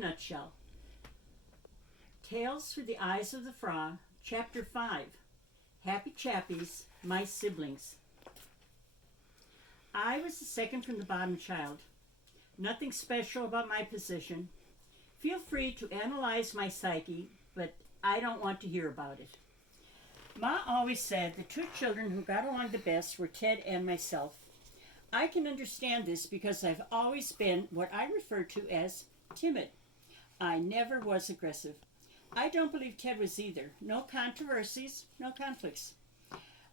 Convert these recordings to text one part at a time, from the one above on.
nutshell. Tales Through the Eyes of the Frog, Chapter 5. Happy Chappies, My Siblings. I was the second from the bottom child. Nothing special about my position. Feel free to analyze my psyche, but I don't want to hear about it. Ma always said the two children who got along the best were Ted and myself. I can understand this because I've always been what I refer to as timid. I never was aggressive. I don't believe Ted was either. No controversies, no conflicts.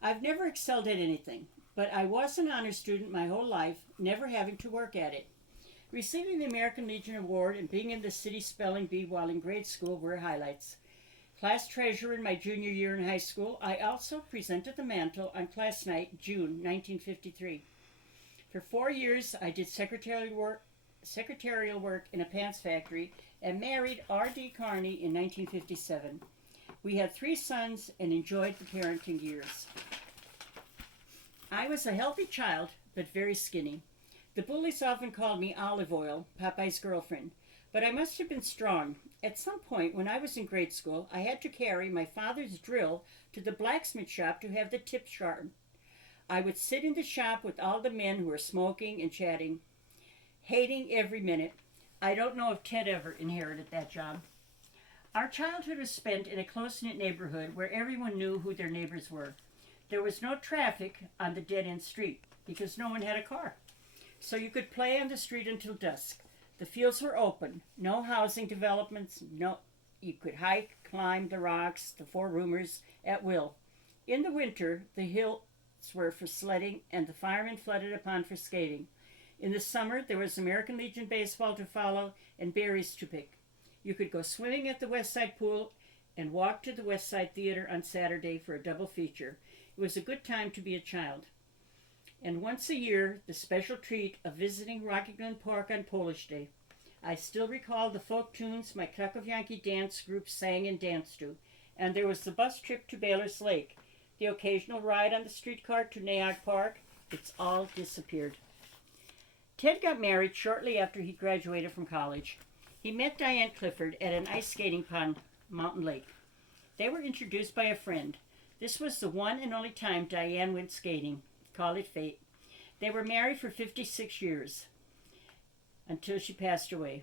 I've never excelled at anything, but I was an honor student my whole life, never having to work at it. Receiving the American Legion Award and being in the city spelling bee while in grade school were highlights. Class treasurer in my junior year in high school, I also presented the mantle on class night, June 1953. For 4 years, I did secretarial work in a pants factory and married R.D. Carney in 1957. We had 3 sons and enjoyed the parenting years. I was a healthy child, but very skinny. The bullies often called me Olive Oil, Popeye's girlfriend, but I must have been strong. At some point when I was in grade school, I had to carry my father's drill to the blacksmith shop to have the tip sharpened. I would sit in the shop with all the men who were smoking and chatting, hating every minute. I don't know if Ted ever inherited that job. Our childhood was spent in a close-knit neighborhood where everyone knew who their neighbors were. There was no traffic on the dead-end street because no one had a car. So you could play on the street until dusk. The fields were open, no housing developments, you could hike, climb the rocks, the four roomers at will. In the winter, the hills were for sledding and the firemen flooded a pond for skating. In the summer, there was American Legion baseball to follow and berries to pick. You could go swimming at the West Side Pool and walk to the West Side Theater on Saturday for a double feature. It was a good time to be a child. And once a year, the special treat of visiting Rocky Glen Park on Polish Day. I still recall the folk tunes my Krakow Yankee dance group sang and danced to. And there was the bus trip to Baylor's Lake, the occasional ride on the streetcar to Nahog Park. It's all disappeared. Ted got married shortly after he graduated from college. He met Diane Clifford at an ice skating pond, Mountain Lake. They were introduced by a friend. This was the one and only time Diane went skating. Call it fate. They were married for 56 years until she passed away.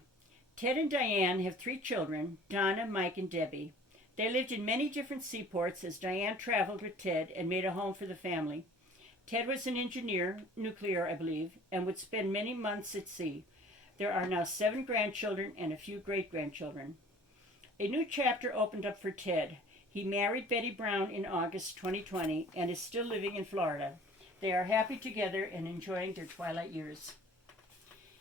Ted and Diane have 3 children, Donna, Mike, and Debbie. They lived in many different seaports as Diane traveled with Ted and made a home for the family. Ted was an engineer, nuclear, I believe, and would spend many months at sea. There are now 7 grandchildren and a few great-grandchildren. A new chapter opened up for Ted. He married Betty Brown in August 2020 and is still living in Florida. They are happy together and enjoying their twilight years.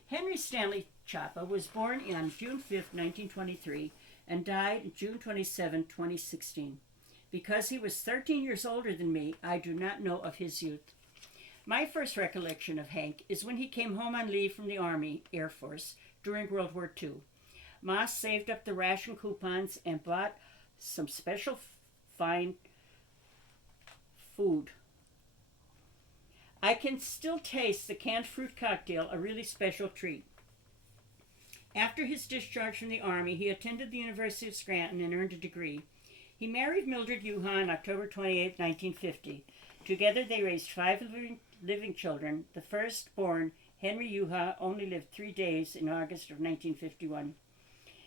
Henry Stanley Chapa was born on June 5, 1923, and died June 27, 2016. Because he was 13 years older than me, I do not know of his youth. My first recollection of Hank is when he came home on leave from the Army, Air Force, during World War II. Ma saved up the ration coupons and bought some special fine food. I can still taste the canned fruit cocktail, a really special treat. After his discharge from the Army, he attended the University of Scranton and earned a degree. He married Mildred Yuha on October 28, 1950. Together they raised 5 living children. The firstborn, Henry Yuha, only lived 3 days in August of 1951.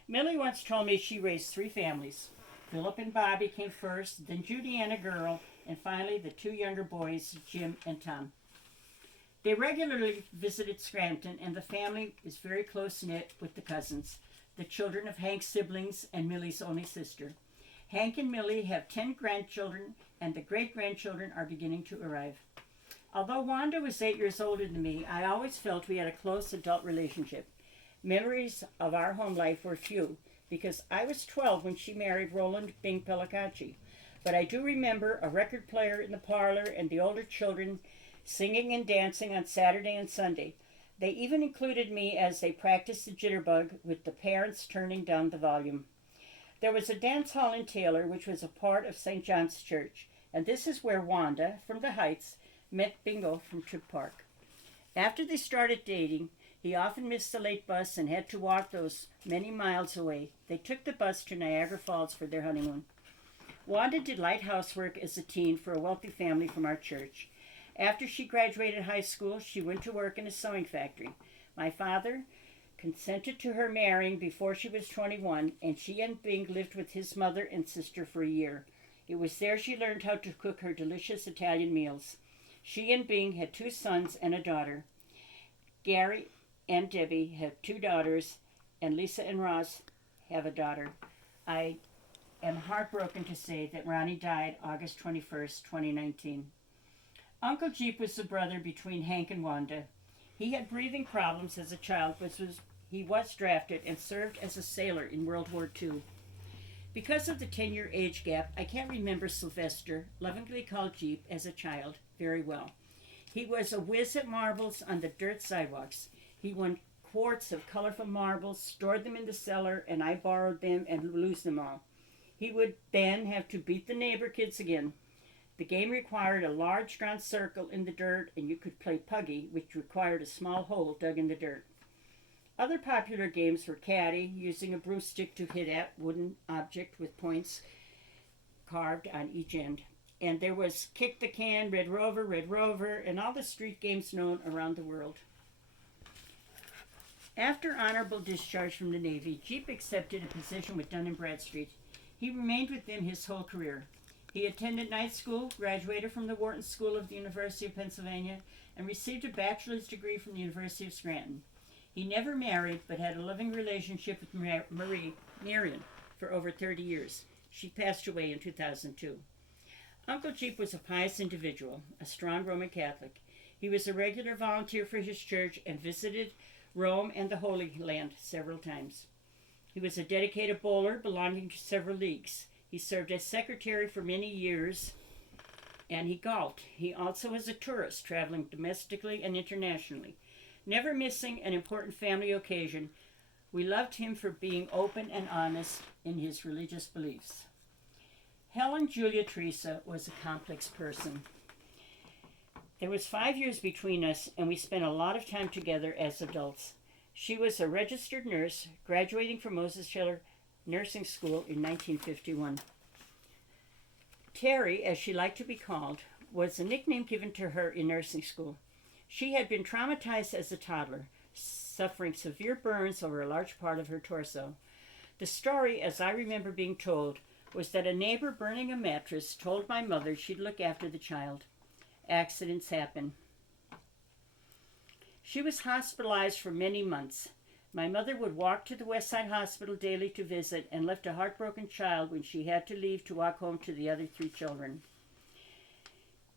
Millie once told me she raised 3 families. Philip and Bobby came first, then Judy and a girl, and finally the 2 younger boys, Jim and Tom. They regularly visited Scranton, and the family is very close-knit with the cousins, the children of Hank's siblings and Millie's only sister. Hank and Millie have 10 grandchildren, and the great-grandchildren are beginning to arrive. Although Wanda was 8 years older than me, I always felt we had a close adult relationship. Memories of our home life were few, because I was 12 when she married Roland Bing Pellicacci. But I do remember a record player in the parlor and the older children singing and dancing on Saturday and Sunday. They even included me as they practiced the jitterbug with the parents turning down the volume. There was a dance hall in Taylor, which was a part of St. John's Church, and this is where Wanda, from the Heights, met Bingo from Tripp Park. After they started dating, he He often missed the late bus and had to walk those many miles away. They took the bus to Niagara Falls for their honeymoon. Wanda did light housework as a teen for a wealthy family from our church. After she graduated high school, she went to work in a sewing factory. My father consented to her marrying before she was 21, and she and Bing lived with his mother and sister for a year. It was there she learned how to cook her delicious Italian meals. She and Bing had 2 sons and a daughter. Gary and Debbie have 2 daughters, and Lisa and Ross have a daughter. I am heartbroken to say that Ronnie died August 21st, 2019. Uncle Jeep was the brother between Hank and Wanda. He had breathing problems as a child, but he was drafted and served as a sailor in World War II. Because of the 10-year age gap, I can't remember Sylvester, lovingly called Jeep, as a child very well. He was a whiz at marbles on the dirt sidewalks. He won quarts of colorful marbles, stored them in the cellar, and I borrowed them and lose them all. He would then have to beat the neighbor kids again. The game required a large round circle in the dirt, and you could play Puggy, which required a small hole dug in the dirt. Other popular games were Caddy, using a broomstick to hit a wooden object with points carved on each end. And there was Kick the Can, Red Rover, and all the street games known around the world. After honorable discharge from the Navy, Jeep accepted a position with Dun & Bradstreet. He remained with them his whole career. He attended night school, graduated from the Wharton School of the University of Pennsylvania, and received a bachelor's degree from the University of Scranton. He never married, but had a loving relationship with Marion, for over 30 years. She passed away in 2002. Uncle Jeep was a pious individual, a strong Roman Catholic. He was a regular volunteer for his church and visited Rome and the Holy Land several times. He was a dedicated bowler belonging to several leagues. He served as secretary for many years, and he golfed. He also was a tourist, traveling domestically and internationally, never missing an important family occasion. We loved him for being open and honest in his religious beliefs. Helen Julia Teresa was a complex person. There was 5 years between us, and we spent a lot of time together as adults. She was a registered nurse, graduating from Moses Schiller Nursing School in 1951. Terry, as she liked to be called, was a nickname given to her in nursing school. She had been traumatized as a toddler, suffering severe burns over a large part of her torso. The story, as I remember being told, was that a neighbor burning a mattress told my mother she'd look after the child. Accidents happen. She was hospitalized for many months. My mother would walk to the Westside Hospital daily to visit and left a heartbroken child when she had to leave to walk home to the other 3 children.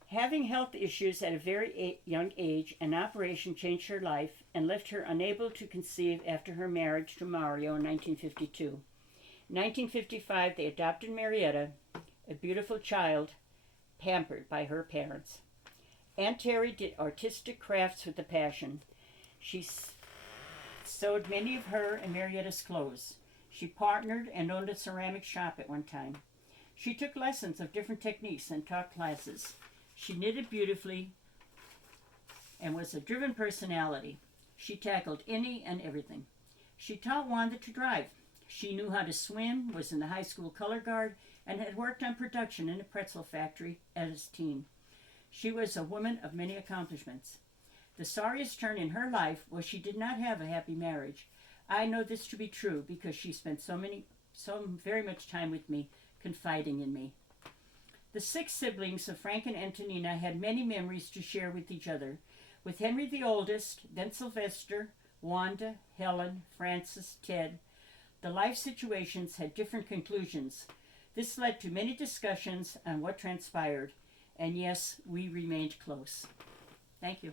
Having health issues at a very young age, an operation changed her life and left her unable to conceive after her marriage to Mario in 1952. In 1955, they adopted Marietta, a beautiful child, pampered by her parents. Aunt Terry did artistic crafts with a passion. She sewed many of her and Marietta's clothes. She partnered and owned a ceramic shop at one time. She took lessons of different techniques and taught classes. She knitted beautifully and was a driven personality. She tackled any and everything. She taught Wanda to drive. She knew how to swim, was in the high school color guard, and had worked on production in a pretzel factory as a teen. She was a woman of many accomplishments. The sorriest turn in her life was she did not have a happy marriage. I know this to be true because she spent so very much time with me, confiding in me. The 6 siblings of Frank and Antonina had many memories to share with each other. With Henry the oldest, then Sylvester, Wanda, Helen, Francis, Ted, the life situations had different conclusions. This led to many discussions on what transpired, and yes, we remained close. Thank you.